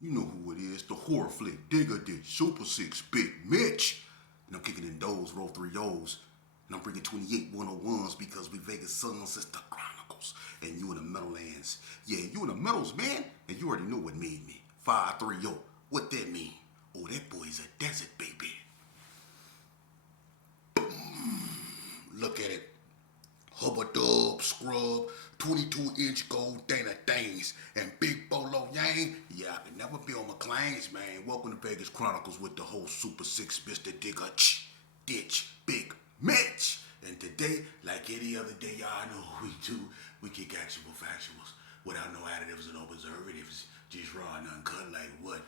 You know who it is, the horror flick, Digger Dick, Super Six, Big Mitch. And I'm kicking in those, roll three O's. And I'm bringing 28 101s because we Vegas Sons, it's the Chronicles. And you in the Meadowlands. Yeah, you in the Meadows, man. And you already know what made me. 5-3-0. What that mean? Oh, that boy's a desert baby. Look at it. Hubba Dub, Scrub, 22-inch gold Dana things, and Big Bolo Yang. Yeah, I can never be on my claims, man. Welcome to Vegas Chronicles with the whole Super Six, Mr. Digger, Ditch, Big Mitch. And today, like any other day, y'all know what we do. We kick actual factuals without no additives and no preservatives. Just raw and uncut like what?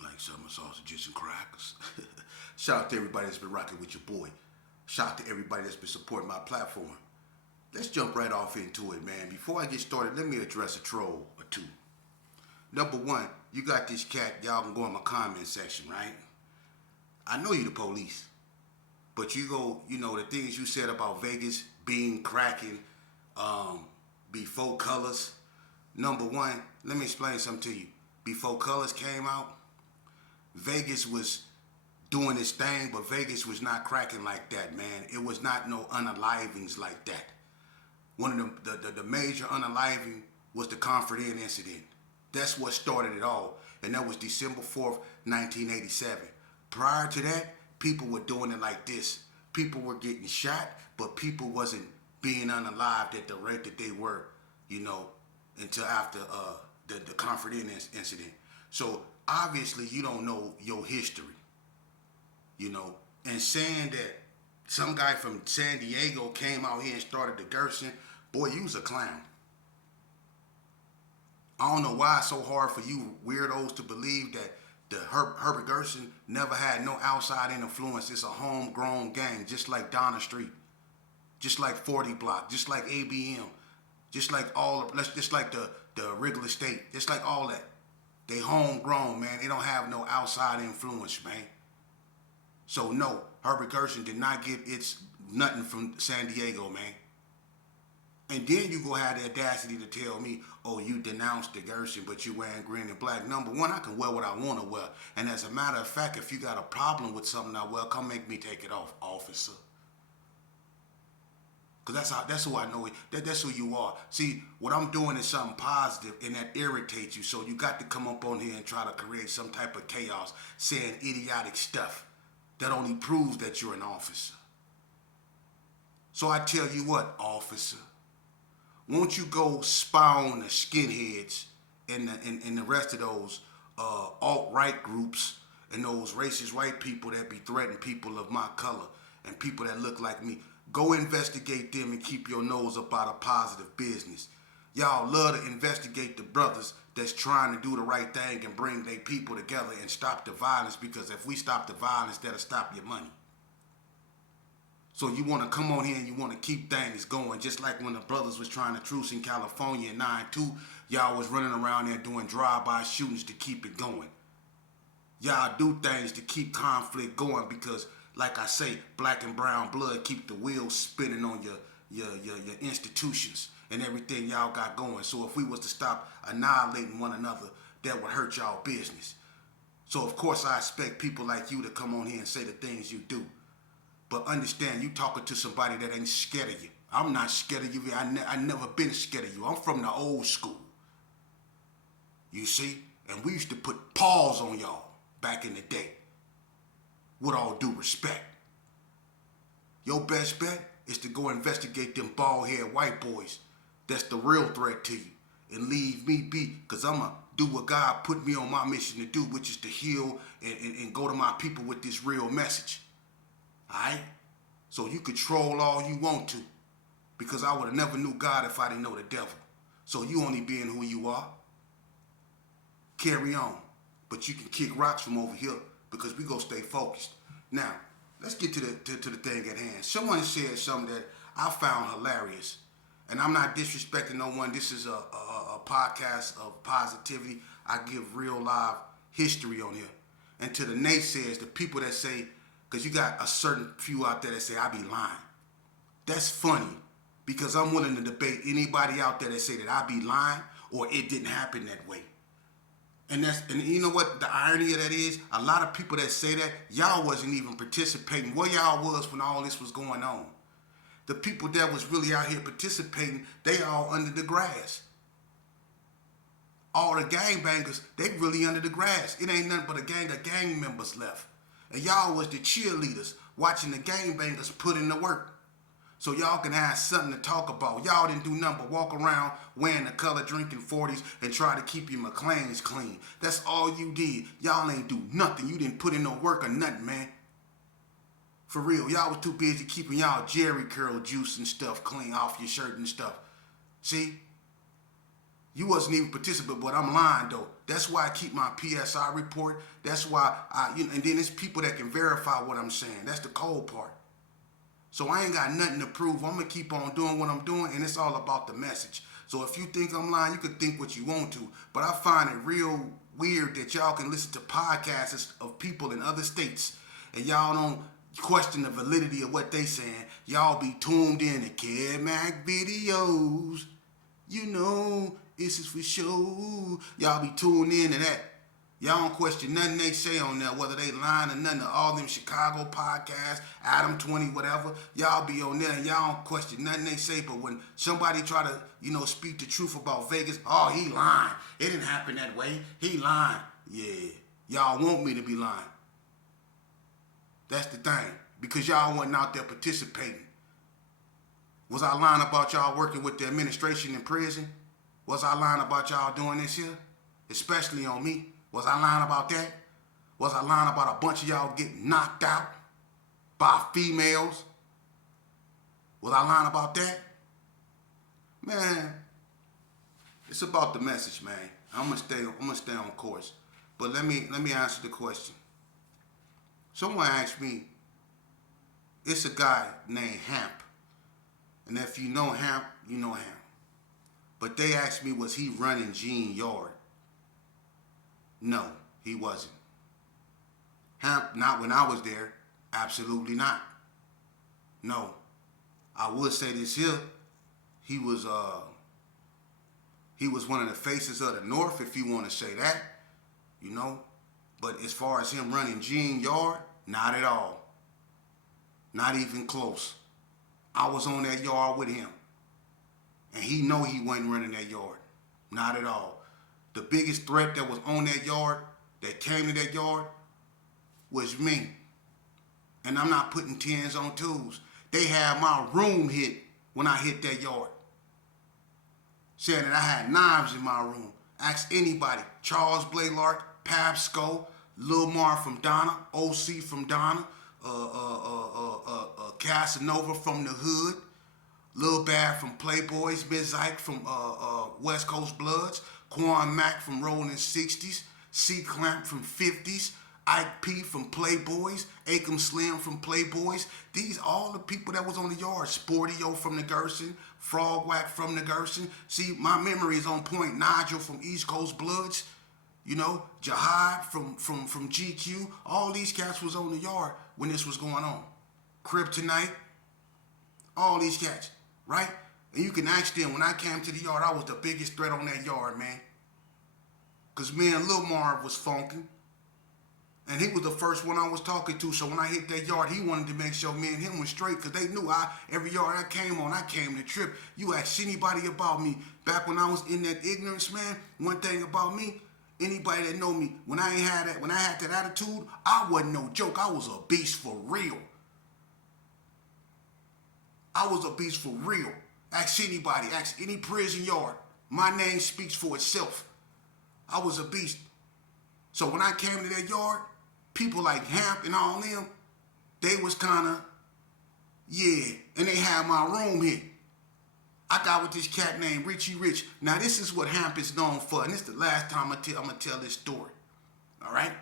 Like summer sausages and crackers. Shout out to everybody that's been rocking with your boy. Shout out to everybody that's been supporting my platform. Let's jump right off into it, man. Before I get started, let me address a troll or two. Number one, you got this cat, y'all can go in my comment section, right? I know you the police, but you go, the things you said about Vegas being cracking before colors. Number one, let me explain something to you. Before colors came out, Vegas was doing its thing, but Vegas was not cracking like that, man. It was not no unalivings like that. One of the major unaliving was the Comfort Inn incident. That's what started it all, and that was December 4th, 1987. Prior to that, people were doing it like this. People were getting shot, but people wasn't being unalived at the rate that they were, until after the Comfort Inn incident. So obviously you don't know your history. And saying that some guy from San Diego came out here and started the Gerson, boy, you was a clown. I don't know why it's so hard for you weirdos to believe that the Herbert Gerson never had no outside influence. It's a homegrown gang, just like Donna Street, just like 40 Block, just like ABM, just like the Wrigley State, just like all that. They homegrown, man. They don't have no outside influence, man. So no, Herbert Gerson did not get its nothing from San Diego, man. And then you go have the audacity to tell me, oh, you denounced the Gerson, but you wearing green and black. Number one, I can wear what I want to wear. And as a matter of fact, if you got a problem with something I wear, come make me take it off, officer. Because that's who I know. That's who you are. See, what I'm doing is something positive, and that irritates you. So you got to come up on here and try to create some type of chaos, saying idiotic stuff. That only proves that you're an officer. So I tell you what, officer, won't you go spy on the skinheads and the rest of those alt-right groups and those racist white people that be threatening people of my color and people that look like me. Go investigate them and keep your nose up out of positive business. Y'all love to investigate the brothers that's trying to do the right thing and bring their people together and stop the violence, because if we stop the violence, that'll stop your money. So you want to come on here and you want to keep things going, just like when the brothers was trying to truce in California in 9-2, y'all was running around there doing drive-by shootings to keep it going. Y'all do things to keep conflict going because, like I say, black and brown blood keep the wheels spinning on your institutions and everything y'all got going. So if we was to stop annihilating one another, that would hurt y'all business. So of course I expect people like you to come on here and say the things you do. But understand, you talking to somebody that ain't scared of you. I'm not scared of you. I never been scared of you. I'm from the old school. You see? And we used to put paws on y'all back in the day. With all due respect. Your best bet is to go investigate them bald-headed white boys. That's the real threat to you. And leave me be, because I'm going to do what God put me on my mission to do, which is to heal and go to my people with this real message. Alright? So you could troll all you want to, because I would have never knew God if I didn't know the devil. So you only being who you are. Carry on. But you can kick rocks from over here, because we gonna stay focused. Now, let's get to the thing at hand. Someone said something that I found hilarious. And I'm not disrespecting no one. This is a podcast of positivity. I give real live history on here. And to the naysayers, the people that say, because you got a certain few out there that say I be lying. That's funny, because I'm willing to debate anybody out there that say that I be lying or it didn't happen that way. And you know what the irony of that is? A lot of people that say that, y'all wasn't even participating. Where y'all was when all this was going on? The people that was really out here participating, they all under the grass. All the gangbangers, they really under the grass. It ain't nothing but a gang of gang members left. And y'all was the cheerleaders watching the gangbangers put in the work. So y'all can have something to talk about. Y'all didn't do nothing but walk around wearing the color, drinking 40s, and try to keep your McLean's clean. That's all you did. Y'all ain't do nothing. You didn't put in no work or nothing, man. For real, y'all was too busy keeping y'all Jerry curl juice and stuff clean off your shirt and stuff. See? You wasn't even participant, but I'm lying though. That's why I keep my PSI report. That's why and then it's people that can verify what I'm saying. That's the cold part. So I ain't got nothing to prove. I'm going to keep on doing what I'm doing, and it's all about the message. So if you think I'm lying, you can think what you want to. But I find it real weird that y'all can listen to podcasts of people in other states, and y'all don't question the validity of what they saying. Y'all be tuned in to Kid Mac videos. You know, this is for sure. Y'all be tuned in to that. Y'all don't question nothing they say on there, whether they lying or nothing. All them Chicago podcasts, Adam 20, whatever. Y'all be on there and y'all don't question nothing they say. But when somebody try to, speak the truth about Vegas, oh, he lying. It didn't happen that way. He lying. Yeah, y'all want me to be lying. That's the thing. Because y'all wasn't out there participating. Was I lying about y'all working with the administration in prison? Was I lying about y'all doing this here? Especially on me. Was I lying about that? Was I lying about a bunch of y'all getting knocked out by females? Was I lying about that? Man, it's about the message, man. I'm gonna stay on course. But let me answer the question. Someone asked me, it's a guy named Hamp. And if you know Hamp, you know Hamp. But they asked me, was he running Gene Yard? No, he wasn't. Hamp, not when I was there. Absolutely not. No. I would say this here. He was one of the faces of the North, if you want to say that. But as far as him running Gene Yard, not at all. Not even close. I was on that yard with him. And he know he wasn't running that yard. Not at all. The biggest threat that was on that yard, that came to that yard, was me. And I'm not putting 10s on 2s. They had my room hit when I hit that yard. Saying that I had knives in my room. Ask anybody. Charles Blaylark, Pabsco, Lil Mar from Donna, OC from Donna, Casanova from the Hood, Lil Bad from Playboys, Miss Ike from West Coast Bloods, Quan Mac from Rolling 60s, C Clamp from 50s, Ike P from Playboys, Acom Slim from Playboys. These all the people that was on the yard. Sportio from the Gerson, Frog Whack from the Gerson. See, my memory is on point. Nigel from East Coast Bloods, Jihad from GQ. All these cats was on the yard when this was going on. Kryptonite, all these cats, right? And you can ask them, when I came to the yard, I was the biggest threat on that yard, man. Because me and Lil Marv was funking. And he was the first one I was talking to. So when I hit that yard, he wanted to make sure me and him was straight. Because they knew every yard I came on, I came to trip. You ask anybody about me. Back when I was in that ignorance, man, one thing about me, anybody that know me, when I had that attitude, I wasn't no joke. I was a beast for real. I was a beast for real. Ask anybody, ask any prison yard. My name speaks for itself. I was a beast. So when I came to that yard, people like Hamp and all them, they was kind of, and they had my room hit. I got with this cat named Richie Rich. Now this is what Hamp is known for, and this is the last time I'm gonna tell this story. All right?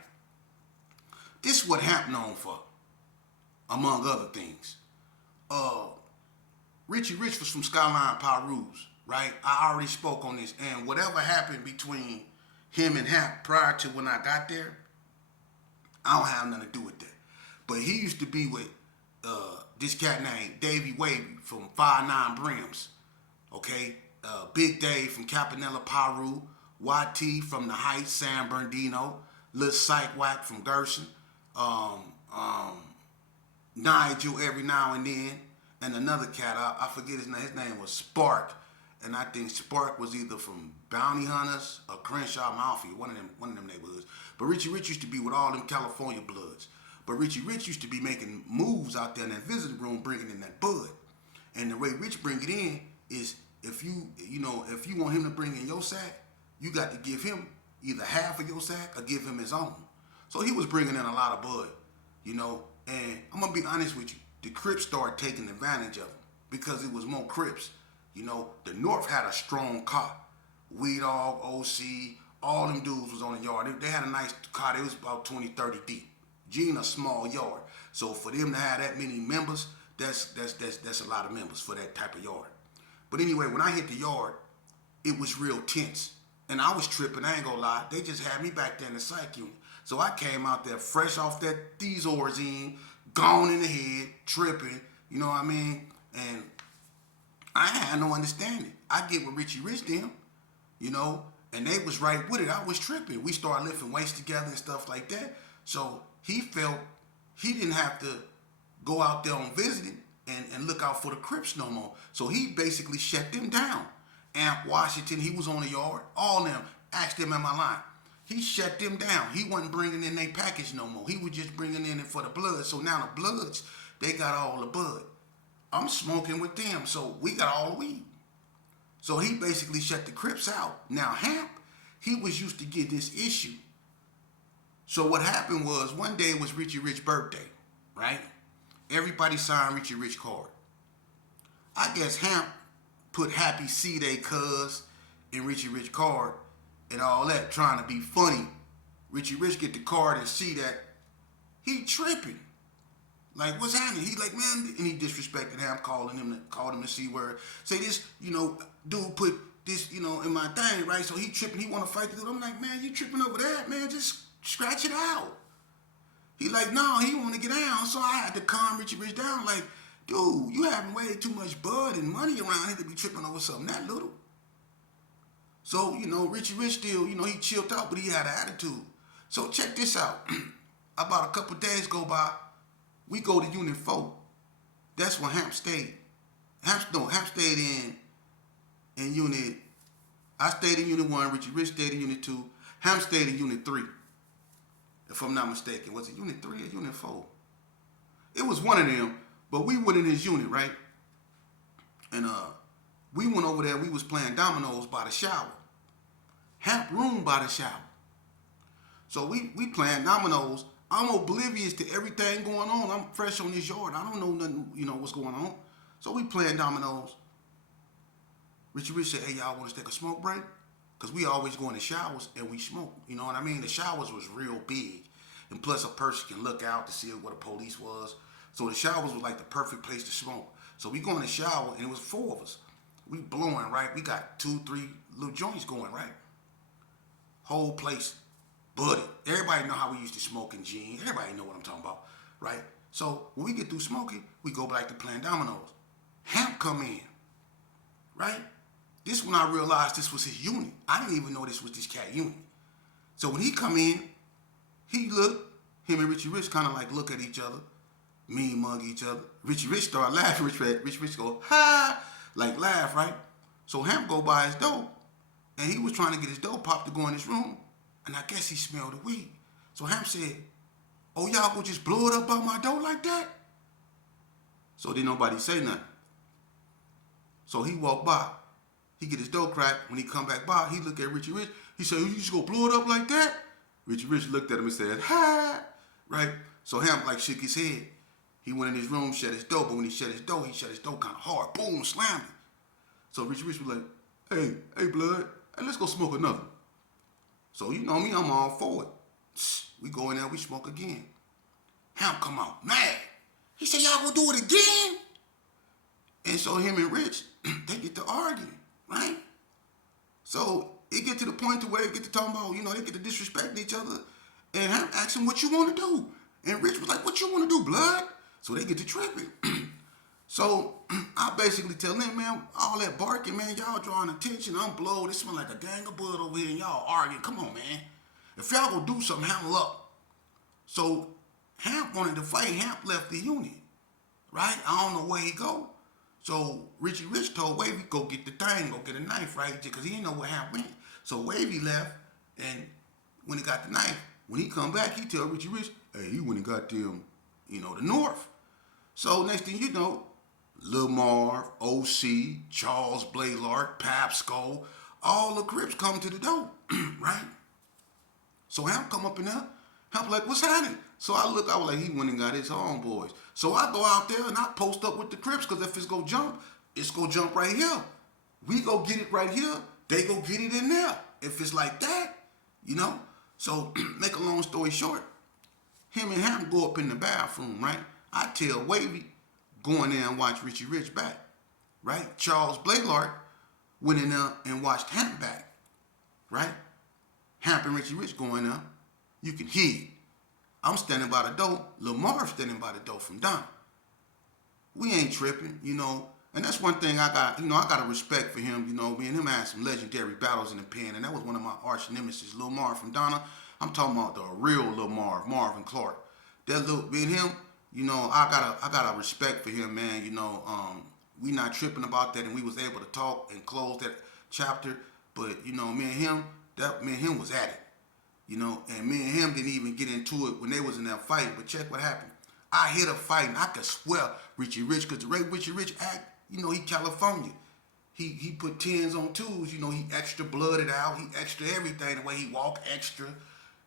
This is what Hamp known for, among other things. Richie Rich was from Skyline Pirus, right? I already spoke on this, and whatever happened between him and Hamp prior to when I got there, I don't have nothing to do with that. But he used to be with this cat named Davey Wavy from 5'9" Brims, okay? Big Dave from Campanella Piru, YT from the Heights, San Bernardino, Lil Psych Whack from Gerson, um, um, Nigel every now and then, and another cat, I forget his name. His name was Spark, and I think Spark was either from Bounty Hunters or Crenshaw Mafia, one of them neighborhoods. But Richie Rich used to be with all them California bloods. But Richie Rich used to be making moves out there in that visitor room, bringing in that bud. And the way Rich bring it in is if you want him to bring in your sack, you got to give him either half of your sack or give him his own. So he was bringing in a lot of bud, and I'm going to be honest with you. The Crips started taking advantage of him because it was more Crips. The North had a strong car. Weed Dog, OC, all them dudes was on the yard. They had a nice car. They was about 20, 30 deep. Gene, a small yard. So for them to have that many members, that's a lot of members for that type of yard. But anyway, when I hit the yard, it was real tense. And I was tripping, I ain't gonna lie. They just had me back there in the psych unit. So I came out there fresh off that Thezorzine, gone in the head, tripping, you know what I mean? And I had no understanding. I get with Richie Rich them, and they was right with it. I was tripping. We started lifting weights together and stuff like that. So he felt he didn't have to go out there on visiting and look out for the Crips no more. So he basically shut them down. Hamp, Washington, he was on the yard. All them, asked them in my line. He shut them down. He wasn't bringing in their package no more. He was just bringing in it for the blood. So now the Bloods, they got all the bud. I'm smoking with them, so we got all the weed. So he basically shut the Crips out. Now Hamp, he was used to get this issue. So what happened was, one day it was Richie Rich's birthday, right? Everybody signed Richie Rich card. I guess Hamp put Happy C-Day cuz in Richie Rich card and all that, trying to be funny. Richie Rich get the card and see that he tripping. Like, what's happening? He like, man, and he disrespected Hamp, called him the C word. Say this, dude put this, in my thing, right? So he tripping, he want to fight the dude. I'm like, man, you tripping over that, man, just scratch it out. He like, no, he want to get down. So I had to calm Richie Rich down, like, dude, you having way too much bud and money around here to be tripping over something that little. So, Richie Rich still, he chilled out, but he had an attitude. So check this out. About a couple days go by, we go to Unit 4. That's where Hamp stayed. Hamp stayed in Unit, I stayed in Unit 1, Richie Rich stayed in Unit 2, Hamp stayed in Unit 3. If I'm not mistaken. Was it Unit 3 or Unit 4? It was one of them. But we went in his unit, right? And we went over there. We was playing dominoes by the shower. Hamp room by the shower. So we playing dominoes. I'm oblivious to everything going on. I'm fresh on this yard. I don't know nothing, what's going on. So we playing dominoes. Richie Rich said, hey, y'all want to take a smoke break? Because we always go in the showers and we smoke. You know what I mean? The showers was real big. And plus a person can look out to see what the police was. So the showers was like the perfect place to smoke. So we go in the shower, and it was 4 of us. We blowing, right? We got 2, 3 little joints going, right? Whole place budded. Everybody know how we used to smoke in Gene. Everybody know what I'm talking about, right? So when we get through smoking, we go back to playing dominoes. Hamp come in, right? This when I realized this was his unit. I didn't even know this was this cat unit. So when he come in, he look, him and Richie Rich kind of like look at each other. Mean mug each other. Richie Rich start laughing. Richie Rich go, ha, like laugh, right? So Hamp go by his dope, and he was trying to get his dope popped to go in his room, and I guess he smelled the weed. So Hamp said, oh, y'all gonna just blow it up out my dope like that? So didn't nobody say nothing. So he walked by. He get his dope cracked. When he come back by, he look at Richie Rich. He said, you just gonna blow it up like that? Richie Rich looked at him and said, ha, right? So Hamp like shook his head. He went in his room, shut his door, but when he shut his door kind of hard. Boom, slammed it. So Richie Rich was like, hey, blood, hey, let's go smoke another. So you know me, I'm all for it. We go in there, we smoke again. Hamp come out mad. He said, y'all gonna do it again? And so him and Rich, they get to arguing, right? So it get to the point to where they get to talking about, they get to disrespecting each other. And Hamp asked him, what you want to do? And Rich was like, what you want to do, blood? So they get to tripping. So I basically tell them, man, all that barking, man, y'all drawing attention. I'm blowed. It smell like a gang of blood over here, and y'all arguing. Come on, man. If y'all gonna do something, handle up. So Hamp wanted to fight. Hamp left the unit, right? I don't know where he go. So Richie Rich told Wavy, go get the thing, go get a knife, right? Because he didn't know where Hamp went. So Wavy left, and when he got the knife, when he come back, he tell Richie Rich, hey, he went and got them, the North. So next thing you know, Lil Marv, OC, Charles Blaylark, Papsco, all the Crips come to the door, right? So Hamp come up in there. Hamp like, what's happening? So I was like, he went and got his homeboys. So I go out there and I post up with the Crips, because if it's gonna jump, it's gonna jump right here. We go get it right here, they go get it in there. If it's like that, So make a long story short, him and Hamp go up in the bathroom, right? I tell Wavy, go in there and watch Richie Rich back, right? Charles Blaylark went in there and watched Hamp back, right? Hamp and Richie Rich going there. You can hear it. I'm standing by the door. Lil Marv standing by the door from Donna. We ain't tripping, And that's one thing I got, I got a respect for him, Me and him had some legendary battles in the pen, and that was one of my arch nemesis, Lil Marv from Donna. I'm talking about the real Lil Marv, Marvin Clark. That little, me and him, I got a respect for him, man. We not tripping about that, and we was able to talk and close that chapter. But me and him was at it. And me and him didn't even get into it when they was in that fight. But check what happened. I hit a fight, and I could swear Richie Rich, because the way Richie Rich act, he California. He put 10s on 2s, he extra blooded out, he extra everything, the way he walk extra.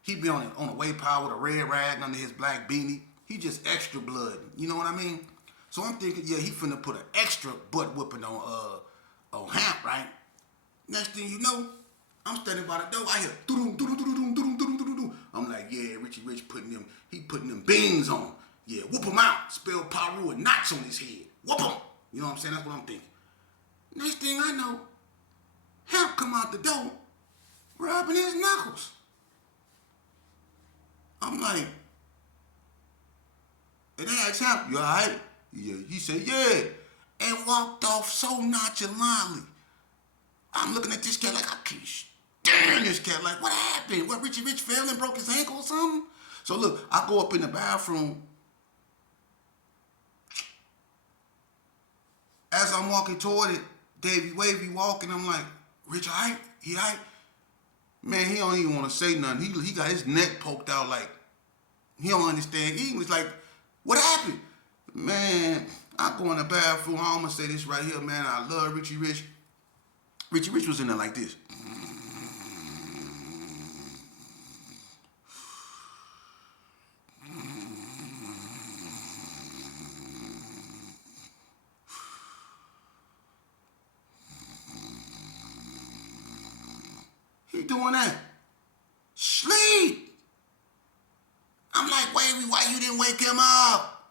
He be on a way power with a red rag under his black beanie. He just extra blood, you know what I mean? So I'm thinking, yeah, he finna put an extra butt whooping on Hamp, right? Next thing you know, I'm standing by the door. I hear doo doo doo doo doo doo doo doo doo. I'm like, yeah, Richie Rich putting them beans on. Yeah, whoop him out. Spell Paru and knots on his head. Whoop him. You know what I'm saying? That's what I'm thinking. Next thing I know, Hamp come out the door, rubbing his knuckles. I'm like, and I asked Hamp, you all right? Yeah. He said, yeah. And walked off so nonchalantly. I'm looking at this cat like, I can't stand this cat. Like, what happened? What, Richie Rich fell and broke his ankle or something? So look, I go up in the bathroom. As I'm walking toward it, Davey Wavy walking, I'm like, Rich, all right? He all right? Man, he don't even want to say nothing. He got his neck poked out like, he don't understand English. Like, what happened? Man, I go in the bathroom. I'm going to say this right here, man. I love Richie Rich. Richie Rich was in there like this. He doing that. Sleep. I'm like, Wavy, why you didn't wake him up?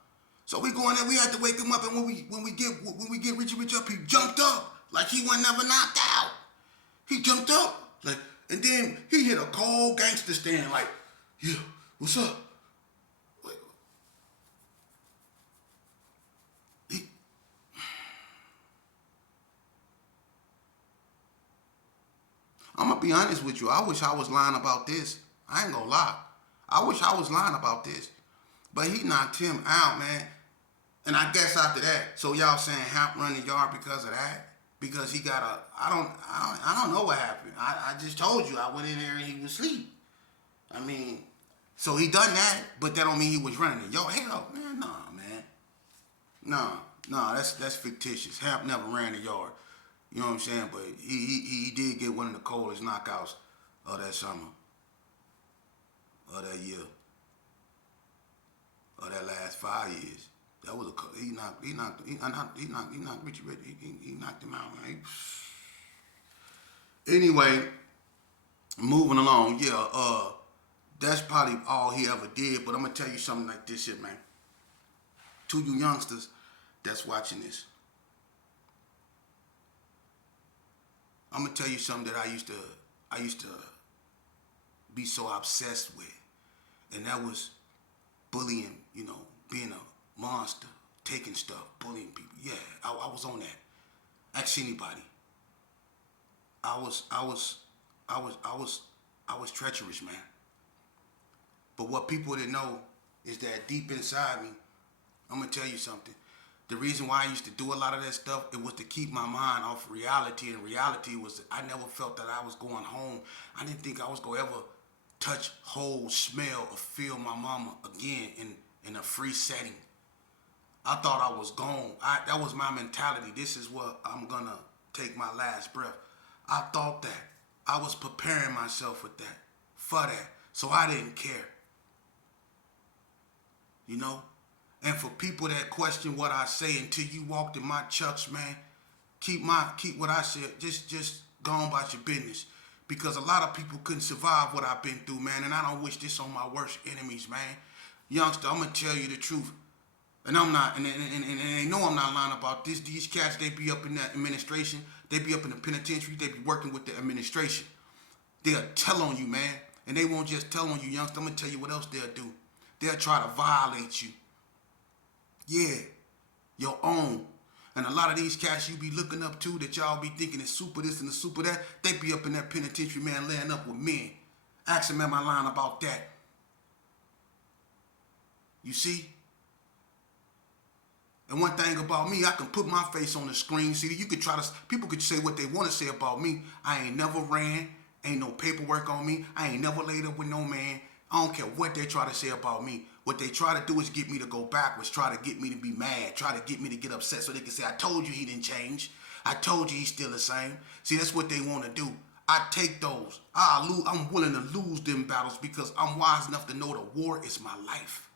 So we go in there, we had to wake him up, and when we get Richie Rich up, he jumped up like he wasn't never knocked out. He jumped up, like, and then he hit a cold gangster stand, like, yeah, what's up? I'm gonna be honest with you. I wish I was lying about this. I ain't gonna lie. I wish I was lying about this. But he knocked him out, man. And I guess after that, so y'all saying Hamp run the yard because of that? Because he got I don't know what happened. I just told you I went in there and he was asleep. I mean, so he done that, but that don't mean he was running the yard. Hell, man, nah, man. Nah, that's fictitious. Hamp never ran the yard. You know what I'm saying? But he did get one of the coldest knockouts of that summer, of that year, of that last 5 years. That was he knocked Richie Rich. He knocked him out, man. Anyway, moving along. Yeah, that's probably all he ever did. But I'm gonna tell you something like this shit, man. To you youngsters that's watching this, I'm gonna tell you something that I used to be so obsessed with, and that was bullying. Being a monster, taking stuff, bullying people. Yeah, I was on that. Ask anybody. I was treacherous, man. But what people didn't know is that deep inside me, I'm gonna tell you something. The reason why I used to do a lot of that stuff, it was to keep my mind off reality. And reality was I never felt that I was going home. I didn't think I was gonna ever touch, hold, smell, or feel my mama again in a free setting. I thought I was gone. That was my mentality. This is what I'm gonna take my last breath. I thought that. I was preparing myself for that. So I didn't care. You know? And for people that question what I say until you walked in my chucks, man, keep what I said. Just go on about your business. Because a lot of people couldn't survive what I've been through, man. And I don't wish this on my worst enemies, man. Youngster, I'm gonna tell you the truth. And I'm not, and they know I'm not lying about this. These cats, they be up in that administration. They be up in the penitentiary. They be working with the administration. They'll tell on you, man. And they won't just tell on you, youngster. I'm gonna tell you what else they'll do. They'll try to violate you. Yeah, your own. And a lot of these cats you be looking up to that y'all be thinking is super this and the super that, they be up in that penitentiary, man, laying up with men. Ask them, am I lying about that? You see? And one thing about me, I can put my face on the screen. See, people could say what they want to say about me. I ain't never ran. Ain't no paperwork on me. I ain't never laid up with no man. I don't care what they try to say about me. What they try to do is get me to go backwards, try to get me to be mad, try to get me to get upset so they can say, I told you he didn't change. I told you he's still the same. See, that's what they want to do. I take those. I'm willing to lose them battles because I'm wise enough to know the war is my life.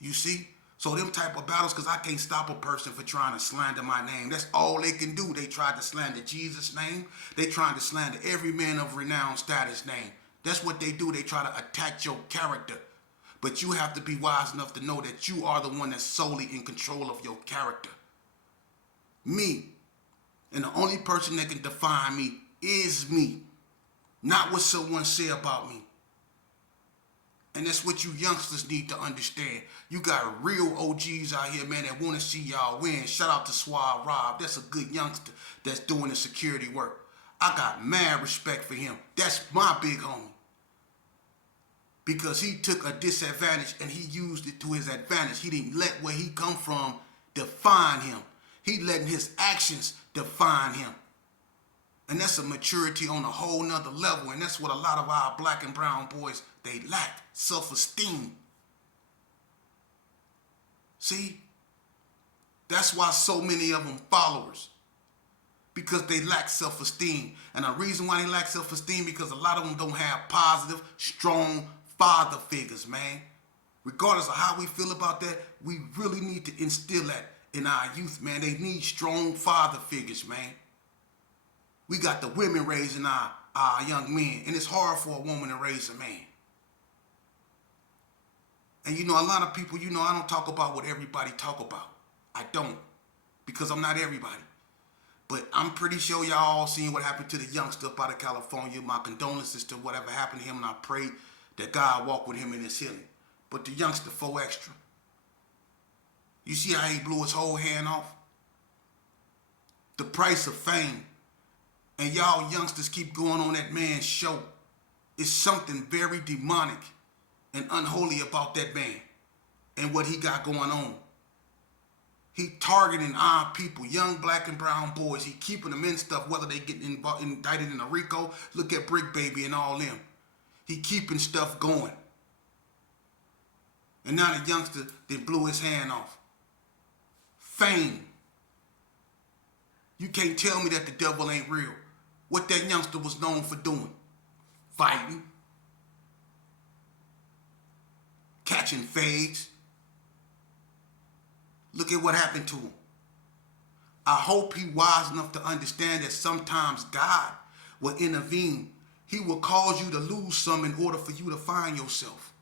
You see? So them type of battles, because I can't stop a person for trying to slander my name. That's all they can do. They tried to slander Jesus' name. They trying to slander every man of renowned status name. That's what they do. They try to attack your character. But you have to be wise enough to know that you are the one that's solely in control of your character. Me. And the only person that can define me is me. Not what someone say about me. And that's what you youngsters need to understand. You got real OGs out here, man, that want to see y'all win. Shout out to Suave Rob. That's a good youngster that's doing the security work. I got mad respect for him. That's my big homie. Because he took a disadvantage and he used it to his advantage. He didn't let where he come from define him. He letting his actions define him. And that's a maturity on a whole nother level. And that's what a lot of our black and brown boys, they lack. Self-esteem. See? That's why so many of them followers. Because they lack self-esteem. And the reason why they lack self-esteem, because a lot of them don't have positive, strong father figures, man. Regardless of how we feel about that, we really need to instill that in our youth, man. They need strong father figures, man. We got the women raising our young men, and it's hard for a woman to raise a man. And you know, a lot of people, you know, I don't talk about what everybody talk about. I don't, because I'm not everybody. But I'm pretty sure y'all all seen what happened to the youngster up out of California. My condolences to whatever happened to him, and I pray that God walk with him in his healing. But the youngster, 4 extra. You see how he blew his whole hand off? The price of fame. And y'all youngsters keep going on that man's show. It's something very demonic and unholy about that man and what he got going on. He targeting our people, young black and brown boys. He keeping them in stuff, whether they get indicted in a RICO. Look at Brick Baby and all them. He keeping stuff going. And now the youngster that blew his hand off. Fame. You can't tell me that the devil ain't real. What that youngster was known for doing. Fighting. Catching fades. Look at what happened to him. I hope he wise enough to understand that sometimes God will intervene. He will cause you to lose some in order for you to find yourself.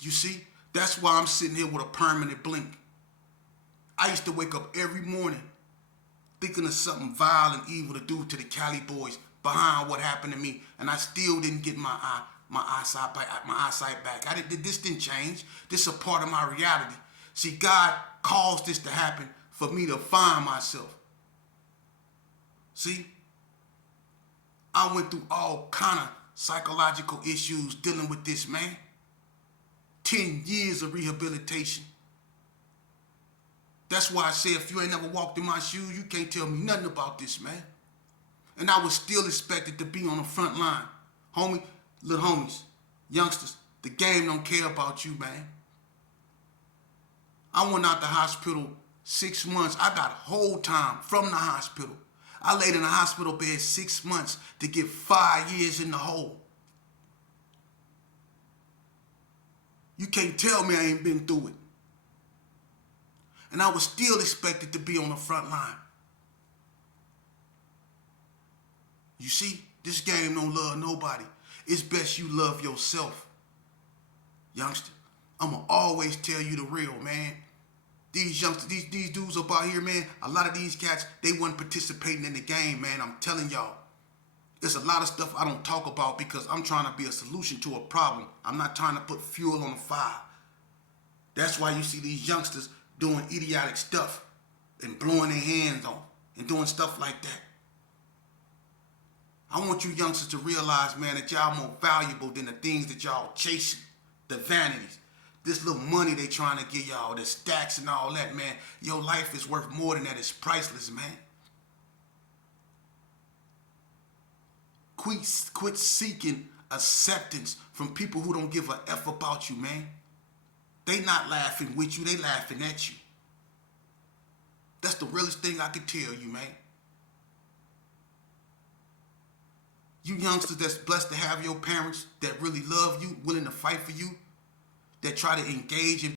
You see? That's why I'm sitting here with a permanent blink. I used to wake up every morning thinking of something vile and evil to do to the Cali boys behind what happened to me, and I still didn't get my eye. my eyesight back. This didn't change. This is a part of my reality. See, God caused this to happen for me to find myself. See, I went through all kind of psychological issues dealing with this, man. 10 years of rehabilitation. That's why I say if you ain't never walked in my shoes, you can't tell me nothing about this, man. And I was still expected to be on the front line. Homie, little homies, youngsters, the game don't care about you, man. I went out the hospital 6 months. I got whole time from the hospital. I laid in a hospital bed 6 months to get 5 years in the hole. You can't tell me I ain't been through it. And I was still expected to be on the front line. You see, this game don't love nobody. It's best you love yourself, youngster. I'ma always tell you the real, man. These youngsters, these dudes up out here, man, a lot of these cats, they wasn't participating in the game, man. I'm telling y'all. There's a lot of stuff I don't talk about because I'm trying to be a solution to a problem. I'm not trying to put fuel on the fire. That's why you see these youngsters doing idiotic stuff and blowing their hands off and doing stuff like that. I want you youngsters to realize, man, that y'all more valuable than the things that y'all chasing, the vanities. This little money they trying to get y'all, the stacks and all that, man. Your life is worth more than that. It's priceless, man. Quit seeking acceptance from people who don't give a F about you, man. They not laughing with you, they laughing at you. That's the realest thing I can tell you, man. You youngsters that's blessed to have your parents that really love you, willing to fight for you, that try to engage in